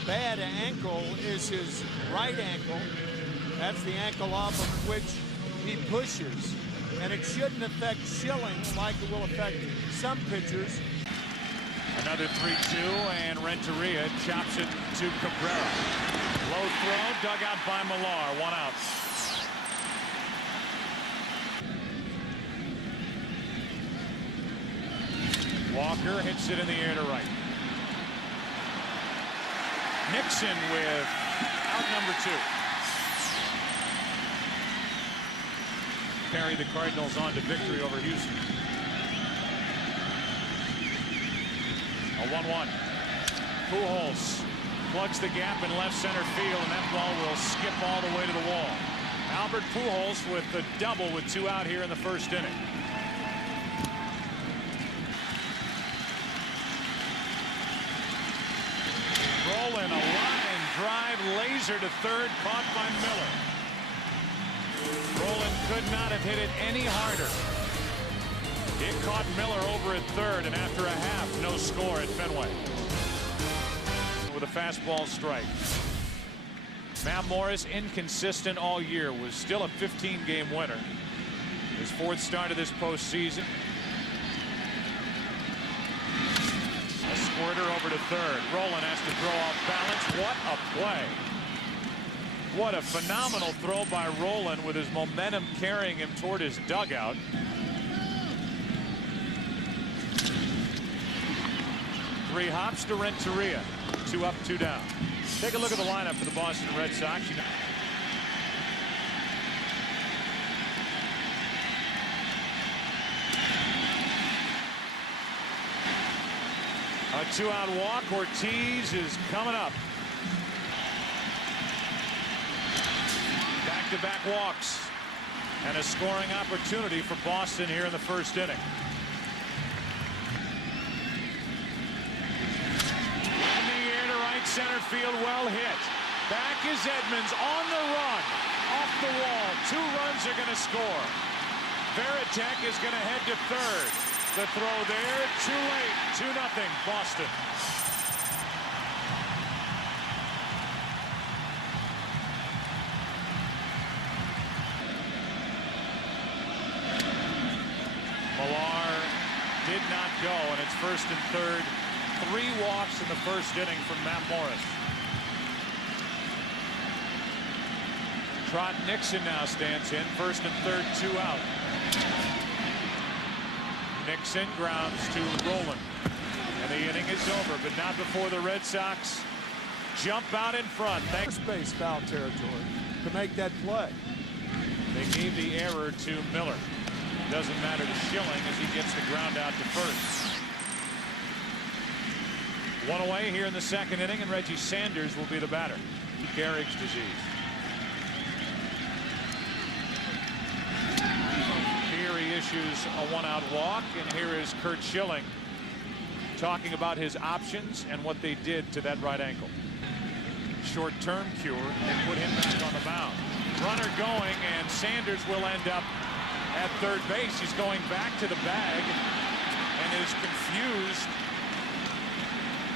the bad ankle is his right ankle. That's the ankle off of which he pushes. And it shouldn't affect Shilling like it will affect some pitchers. Another 3-2, and Renteria chops it to Cabrera. Low throw, dug out by Millar, 1 out. Walker hits it in the air to right. Nixon with out number 2. Carry the Cardinals on to victory over Houston. A 1-1. Pujols plugs the gap in left center field, and that ball will skip all the way to the wall. Albert Pujols with the double with 2 out here in the first inning. Rolling a line drive laser to third, caught by Miller. Roland could not have hit it any harder. It caught Miller over at third, and after a half, no score at Fenway. With a fastball strike. Matt Morris, inconsistent all year, was still a 15-game winner. His 4th start of this postseason. A squirter over to third. Roland has to throw off balance. What a play. What a phenomenal throw by Roland with his momentum carrying him toward his dugout. Three hops to Renteria. 2 up, 2 down. Take a look at the lineup for the Boston Red Sox. A 2-out walk. Ortiz is coming up. Back-to-back walks. And a scoring opportunity for Boston here in the first inning. In the air to right center field, well hit. Back is Edmonds on the run. Off the wall. 2 runs are going to score. Varitek is going to head to third. The throw there, too late. 2-0 Boston. Millar did not go, and it's first and third. 3 walks in the first inning from Matt Morris. Trot Nixon now stands in. First and third, 2 out. Nixon grounds to Roland. And the inning is over, but not before the Red Sox jump out in front. First base foul territory to make that play. They gave the error to Miller. Doesn't matter to Shilling as he gets the ground out to first. 1 away here in the second inning, and Reggie Sanders will be the batter. Gehrig's disease. Here he issues a 1-out walk, and here is Curt Shilling talking about his options and what they did to that right ankle. Short-term cure and put him back on the mound. Runner going, and Sanders will end up at third base. He's going back to the bag and is confused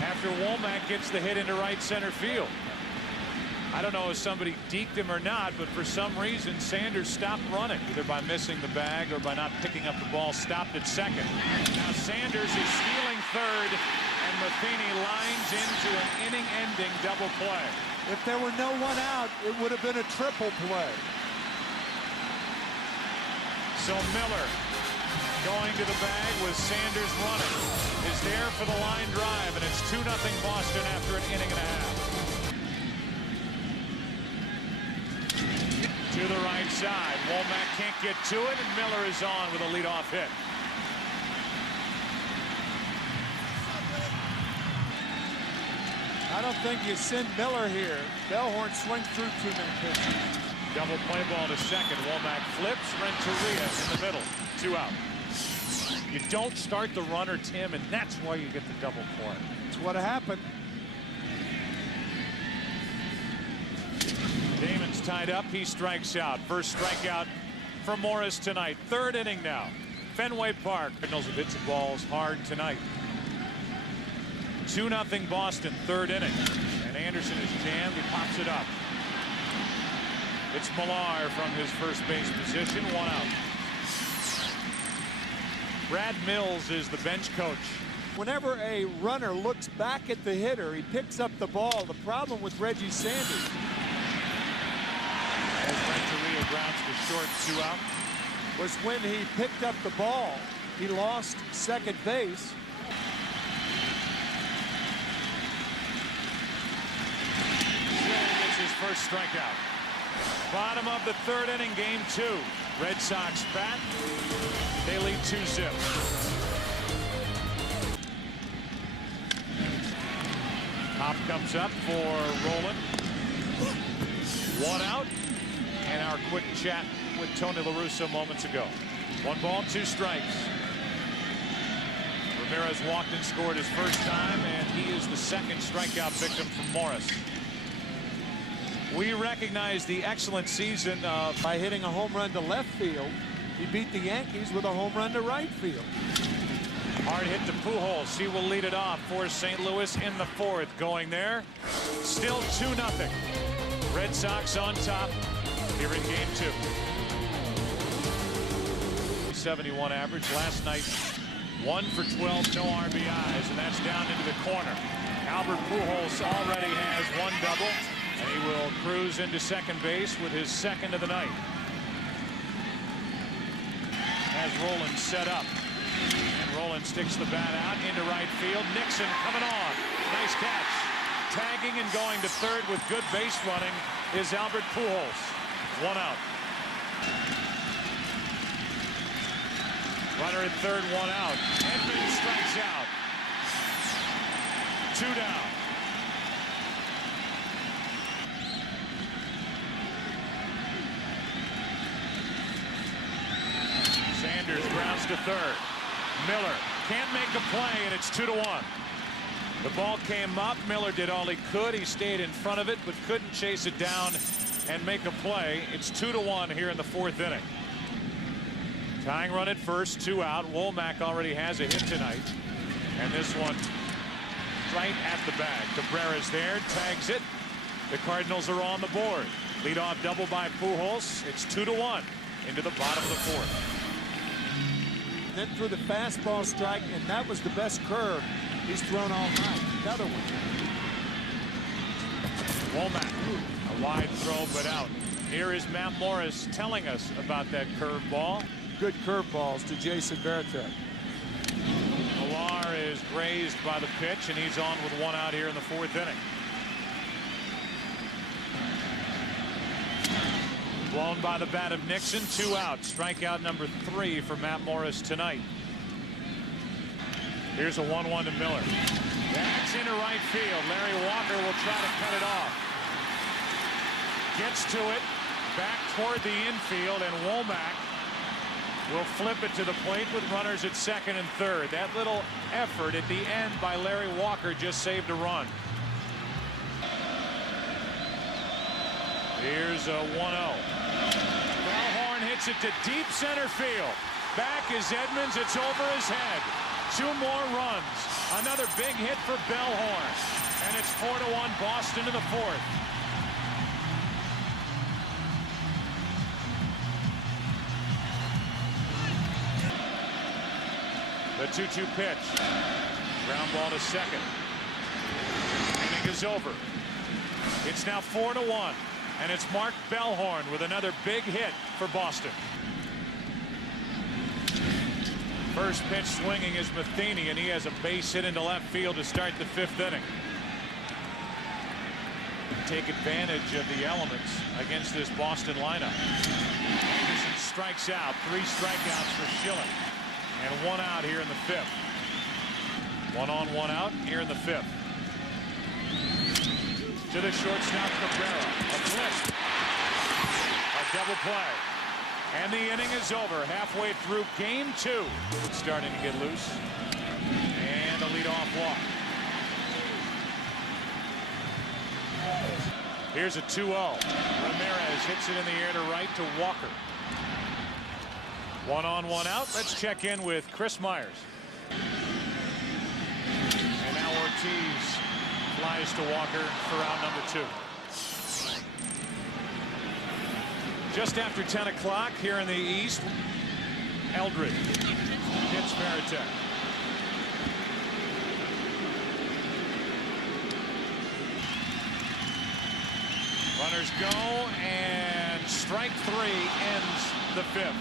after Womack gets the hit into right center field. I don't know if somebody deked him or not, but for some reason Sanders stopped running, either by missing the bag or by not picking up the ball. Stopped at second. Now Sanders is stealing third, and Matheny lines into an inning-ending double play. If there were no 1 out, it would have been a triple play. So Miller going to the bag with Sanders running is there for the line drive, and it's 2-0 Boston after an inning and a half. To the right side. Womack can't get to it, and Miller is on with a leadoff hit. I don't think you send Miller here. Bellhorn swings through too many pitches. Double play ball to second. Womack flips. Renteria in the middle. 2 out. You don't start the runner, Tim, and that's why you get the double play. That's what happened. Damon's tied up. He strikes out. First strikeout for Morris tonight. Third inning now. Fenway Park. Cardinals have hit some balls hard tonight. 2-0 Boston, third inning. And Anderson is jammed. He pops it up. It's Millar from his first base position. 1 out. Brad Mills is the bench coach. Whenever a runner looks back at the hitter, he picks up the ball. The problem with Reggie Sanders. As Renteria grounds to short, 2 out. Was when he picked up the ball, he lost second base. Shilling gets his first strikeout. Bottom of the third inning, game 2. Red Sox bat. They lead 2-0. Hop comes up for Roland. 1 out. And our quick chat with Tony La Russa moments ago. 1 ball, 2 strikes. Ramirez walked and scored his first time, and he is the second strikeout victim from Morris. We recognize the excellent season by hitting a home run to left field. He beat the Yankees with a home run to right field. Hard hit to Pujols. He will lead it off for St. Louis in the 4th. Going there. Still 2-0. Red Sox on top here in game 2. 71 average. Last night 1 for 12, no RBIs, and that's down into the corner. Albert Pujols already has 1 double, and he will cruise into second base with his second of the night. Has Roland set up, and Roland sticks the bat out into right field. Nixon coming on. Nice catch. Tagging and going to third with good base running is Albert Pujols. 1 out. Runner at third, 1 out. Edmonds strikes out. 2 down. Sanders grounds to third. Miller can't make a play, and it's 2-1. The ball came up. Miller did all he could. He stayed in front of it, but couldn't chase it down and make a play. It's 2-1 here in the 4th inning. Tying run at first, 2 out. Womack already has a hit tonight. And this one right at the bag. Cabrera's there, tags it. The Cardinals are on the board. Leadoff double by Pujols. It's 2-1 into the bottom of the 4th. Then threw the fastball strike, and that was the best curve he's thrown all night. Another one. Womack, a wide throw, but out. Here is Matt Morris telling us about that curveball. Good curveballs to Jason Veritek. Millar is grazed by the pitch, and he's on with 1 out here in the 4th inning. Blown by the bat of Nixon. 2 out. Strikeout number 3 for Matt Morris tonight. Here's a 1-1 to Miller. That's into right field. Larry Walker will try to cut it off. Gets to it. Back toward the infield, and Womack will flip it to the plate with runners at second and third. That little effort at the end by Larry Walker just saved a run. Here's a 1-0. Bellhorn hits it to deep center field. Back is Edmonds. It's over his head. 2 more runs. Another big hit for Bellhorn. And it's 4-1 Boston in the 4th. The 2-2 pitch. Ground ball to second. Inning is over. It's now 4-1. And it's Mark Bellhorn with another big hit for Boston. First pitch swinging is Matheny, and he has a base hit into left field to start the 5th inning. Take advantage of the elements against this Boston lineup. Anderson strikes out. 3 strikeouts for Shilling. And 1 out here in the 5th. 1 on, 1 out here in the 5th. To the shortstop, Cabrera. A blitz. A double play. And the inning is over. Halfway through game 2. It's starting to get loose. And a leadoff walk. Here's a 2-0. Ramirez hits it in the air to right to Walker. 1 on, 1 out. Let's check in with Chris Myers. And now we're Ortiz flies to Walker for out number 2. Just after 10 o'clock here in the East, Eldred hits Veritek. Runners go, and strike 3 ends the 5th.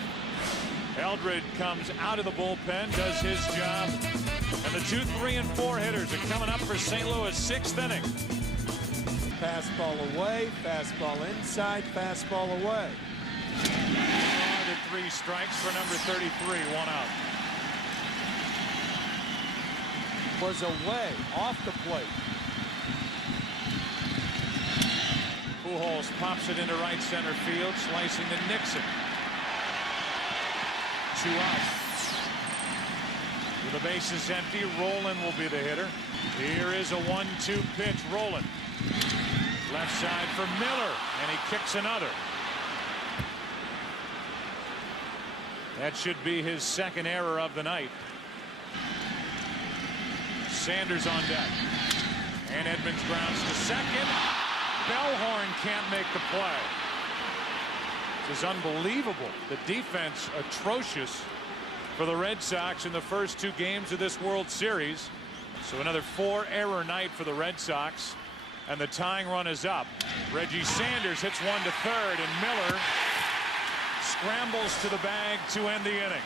Eldred comes out of the bullpen, does his job, and the 2, 3, and 4 hitters are coming up for St. Louis, 6th inning. Fastball away, fastball inside, fastball away. 3 strikes for number 33, 1 out. Was away, off the plate. Pujols pops it into right center field, slicing to Nixon. 2 out. With the bases empty, Rolen will be the hitter. Here is a 1-2 pitch. Rolen. Left side for Miller, and he kicks another. That should be his 2nd error of the night. Sanders on deck. And Edmonds grounds to second. Bellhorn can't make the play. This is unbelievable. The defense atrocious for the Red Sox in the first 2 games of this World Series. So another 4-error night for the Red Sox. And the tying run is up. Reggie Sanders hits one to third, and Miller scrambles to the bag to end the inning.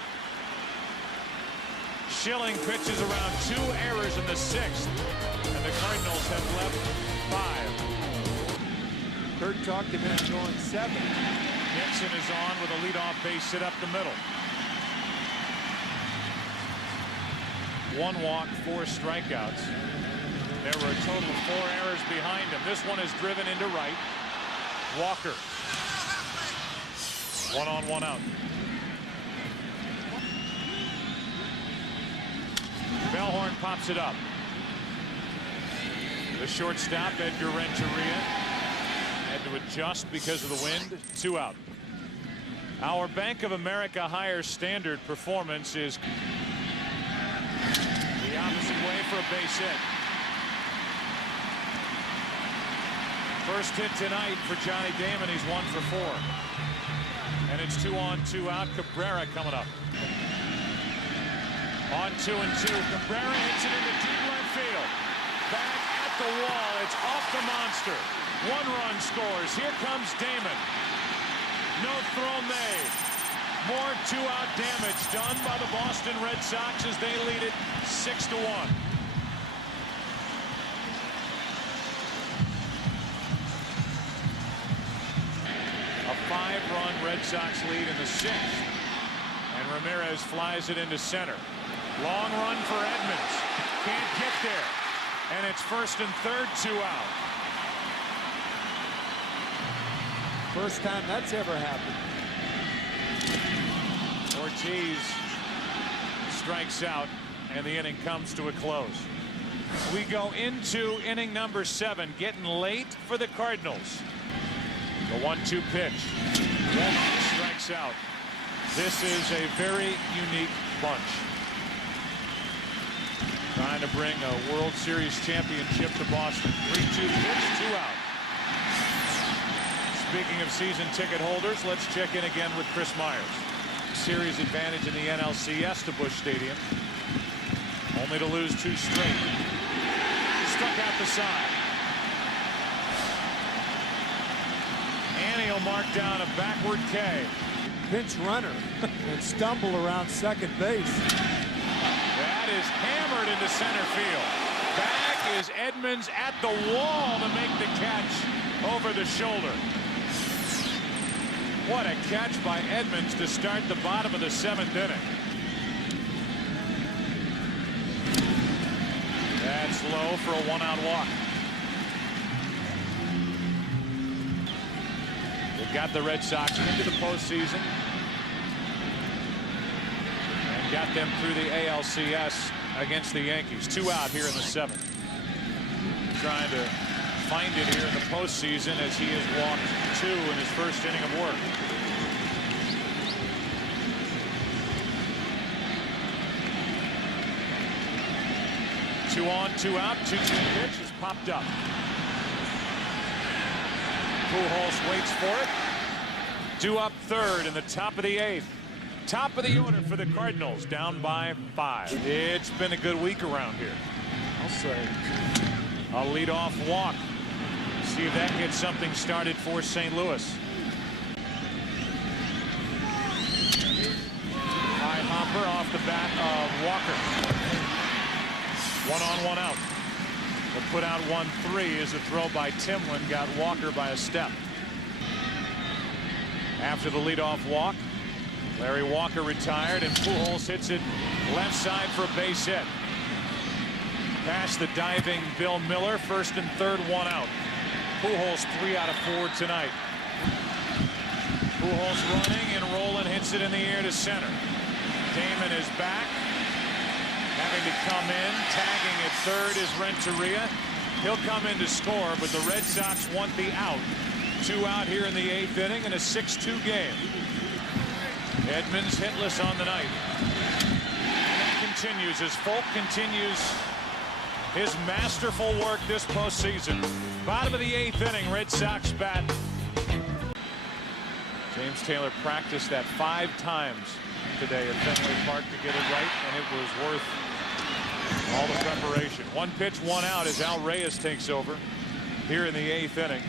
Shilling pitches around 2 errors in the 6th, and the Cardinals have left 5. Curt talked him into going 7. Nixon is on with a leadoff base hit up the middle. 1 walk, 4 strikeouts. There were a total of 4 errors behind him. This one is driven into right. Walker. 1 on, 1 out. Bellhorn pops it up. The shortstop, Edgar Renteria, had to adjust because of the wind. 2 out. Our Bank of America higher standard performance is the opposite way for a base hit. First hit tonight for Johnny Damon. He's 1 for 4. And it's 2 on, 2 out. Cabrera coming up. On 2 and 2. Cabrera hits it into deep left field. Back at the wall. It's off the monster. 1 run scores. Here comes Damon. No throw made. More 2-out damage done by the Boston Red Sox as they lead it 6-1. A 5-run Red Sox lead in the 6th. And Ramirez flies it into center. Long run for Edmonds. Can't get there. And it's 1st and 3rd, 2 out. First time that's ever happened. Ortiz strikes out, and the inning comes to a close. We go into inning number 7, getting late for the Cardinals. The 1-2 pitch. Walker strikes out. This is a very unique bunch. Trying to bring a World Series championship to Boston. 3-2 pitch, 2 out. Speaking of season ticket holders, let's check in again with Chris Myers. Series advantage in the NLCS to Busch Stadium. Only to lose 2 straight. Struck out the side. Annie will mark down a backward K. Pinch runner and stumble around second base. That is hammered into center field. Back is Edmonds at the wall to make the catch over the shoulder. What a catch by Edmonds to start the bottom of the 7th inning. That's low for a 1-out walk. They got the Red Sox into the postseason and got them through the ALCS against the Yankees. 2 out here in the 7th. Trying to find it here in the postseason as he has walked 2 in his first inning of work. 2 on, 2 out. 2-2 pitch is popped up. Pujols waits for it. Due up third in the top of the 8th. Top of the order for the Cardinals, down by 5. It's been a good week around here. I'll say. A leadoff walk. See if that gets something started for St. Louis. High hopper off the bat of Walker. 1 on, 1 out. The put out 1-3 is a throw by Timlin. Got Walker by a step. After the leadoff walk, Larry Walker retired, and Pujols hits it left side for a base hit. Past the diving Bill Miller, 1st and 3rd, 1 out. Pujols 3 out of 4 tonight. Pujols running and rolling, hits it in the air to center. Damon is back, having to come in. Tagging at 3rd is Renteria. He'll come in to score, but the Red Sox want the out. 2 out here in the 8th inning in a 6-2 game. Edmonds hitless on the night. And that continues as Folk continues his masterful work this postseason. Bottom of the 8th inning, Red Sox bat. James Taylor practiced that 5 times today at Fenway Park to get it right, and it was worth all the preparation. 1 pitch, 1 out as Al Reyes takes over here in the 8th inning.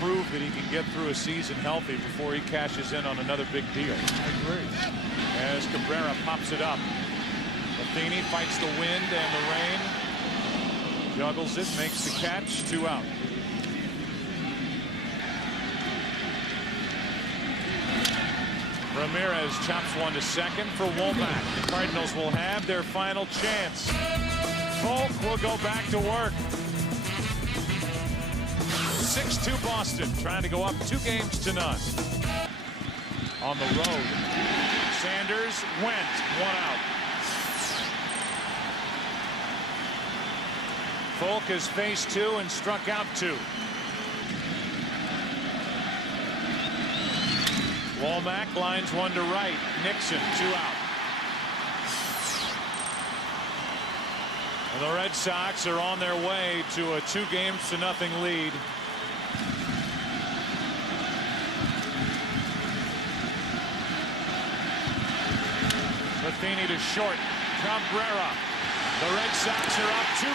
Prove that he can get through a season healthy before he cashes in on another big deal. I agree. As Cabrera pops it up. Matheny fights the wind and the rain. Juggles it, makes the catch, 2 out. Ramirez chops one to second for Womack. The Cardinals will have their final chance. Folk will go back to work. 6-2 Boston, trying to go up 2-0. On the road, Sanders went, 1 out. Folk has faced 2 and struck out 2. Womack lines one to right. Nixon, 2 out. And the Red Sox are on their way to a 2-0 lead. Matheny to short. Cabrera. The Red Sox are up 2-0.